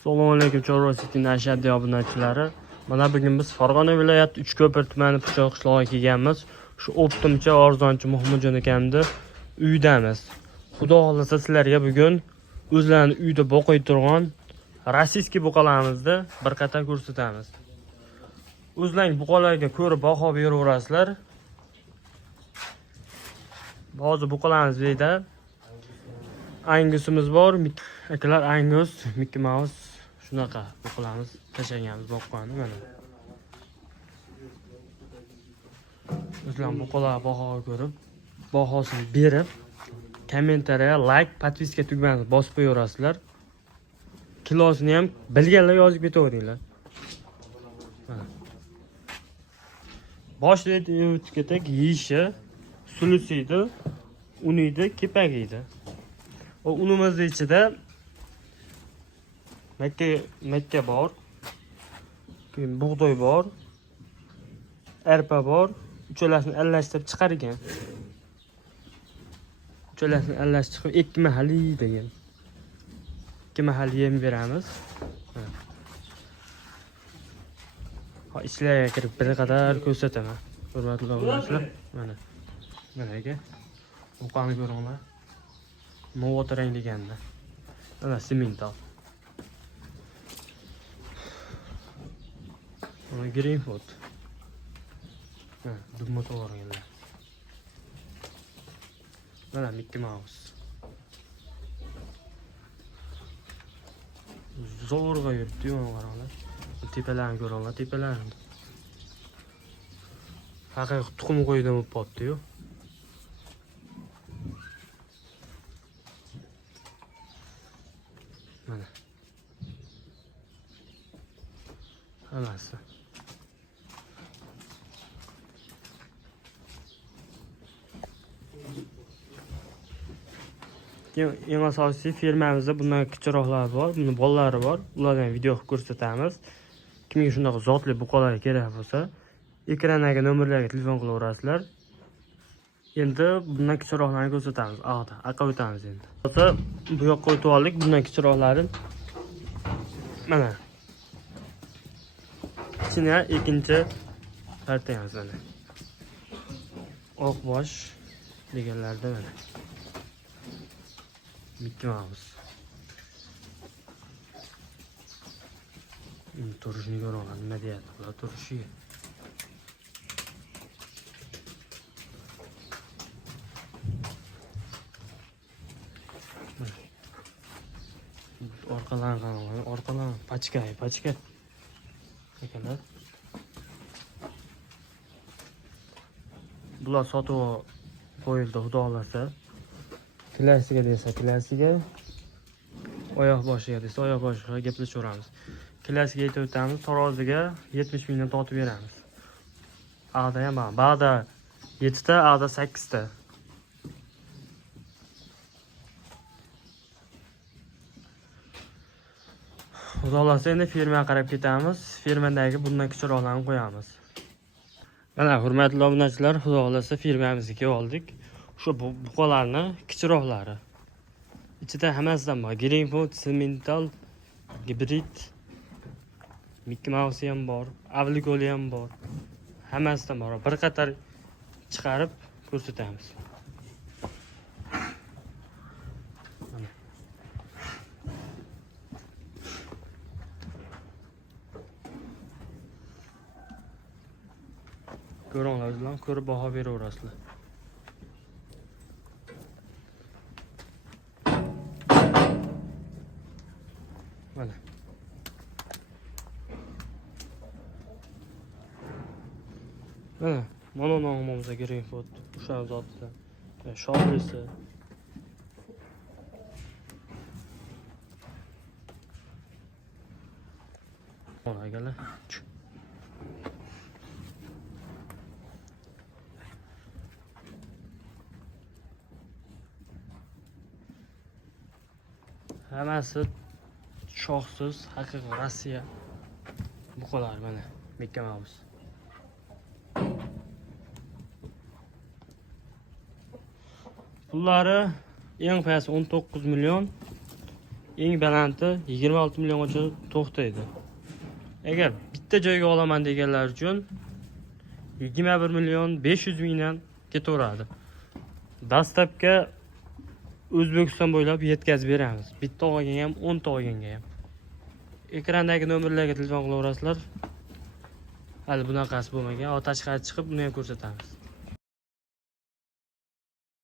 Assalomu alaykum Chorva City'ning ashaddiy obunachilari. Mana bugun biz Farg'ona viloyati Uchko'pir tumani Pichoq qishlog'iga kelganmiz. Shu optimcha arzonchi Muhammadjon akamni uydamiz. Xudo xolasa sizlarga bugun o'zlarining uyda boqib turgan rossiyskiy buqalarimizni bir qator ko'rsatamiz. O'zlaring buqalarga ko'rib baho beraverasizlar. Ba'zi buqalarimiz deydi. Angusimiz bor, akalar Angus, Mickey Mouse shunaqa buqalarimiz tashaganmiz boqqanni mana. O'zlar buqalar baho ko'rib, bahosini berib, kommentariya, like, podpiska tugmasini bosib qo'yaverasizlar. Kilosini ham bilganlar yozib ketaveringlar. Boshida aytib yeyishi, sulusiydi, uniydi, kepagiydi. O unimizning ichida makka bor, keyin bug'doy bor, arpa bor, uchalasini aralashtirib chiqargan. Uchalasini aralashtirib ikki mahalli degan. Ikki mahalli yem beramiz. Ha, ishlarga kirib bir qadar ko'rsataman. Hurmatli obunachilar, mana. Mana aka. Buqani ko'ringlar. Mo'g'ot rangliganda. Mana simental. Mana Greenfoot. Ha, dumma to'g'rilar. Mana Mickey Mouse. Zo'rg'a yuribdi, mana qaranglar. Tepalarni ko'ringlar, tepalarni. Haqiqiy tuxum qo'ydim bo'pti-yu. Mana. Hammasi. Eng asosiy firmamizda bundan kichikroqlar bor, buni bolalari bor. Ulardan video ko'rsatamiz. Kimga shunaqa zotli buqalar kerak bo'lsa, ekrandagi nomerlarga telefon qilaverasizlar. Endi bundan kichikroqlarni ko'rsatamiz. Aqqa o'tamiz endi. Bu yoqqa o'tib oldik, bundan kichikroqlari. Mana. Ichini ikkinchi partiyamiz mana. Oqbosh deganlarda mana. Mickey Mouse. Turishini ko'raman, nima deyapti? Ular turishiga. Orqalan, pachka. Akalar. Bular sotib qo'yildi, xudo xolasa. Klasiga desa, klasiga. Oyoq boshiga desa, oyoq boshiga gaplashaveramiz. Klasiga aytib o'tamiz, taroziga 70 mingdan tortib beramiz. Ag'da ham bor. Bag'da 7 ta, ag'da 8 ta. Xudo xolasa endi firmaga qarab ketamiz. Firmadagi bundan kichikroqlarni qo'yamiz. Mana hurmatli obunachilar, xudo xolasa firmamizga kelib oldik. Shu buqalarni kichikroqlari. Ichida hammasidan bor. Greenfoot, Simmental, Hybrid, Mickey Mouse ham bor, Avligoli ham bor. Hammasidan bor. Bir qator chiqarib ko'rsatamiz. Ko'ringlar, bilan ko'rib baho beraverasizlar. Mana. Mana nomimizga Greenfoot, o'sha zotda. Shohlisi. Mana akalar. Hammasi shoxsiz, haqiqiy Rossiya buqalar mana Mickey Mouse. Pullari eng past 19 million, eng balandi 26 milliongacha to'xtaydi. Agar bitta joyga olaman deganlar uchun 21 million 500 mingdan ketaveradi. Dastlabki O'zbekiston bo'ylab yetkazib beramiz. Bitta olganga ham, 10 ta olganga ham. Ekrandagi nomerlarga telefon qilaverasizlar. Hali bunaqasi bo'lmagan, otash chiqib buni ham ko'rsatamiz.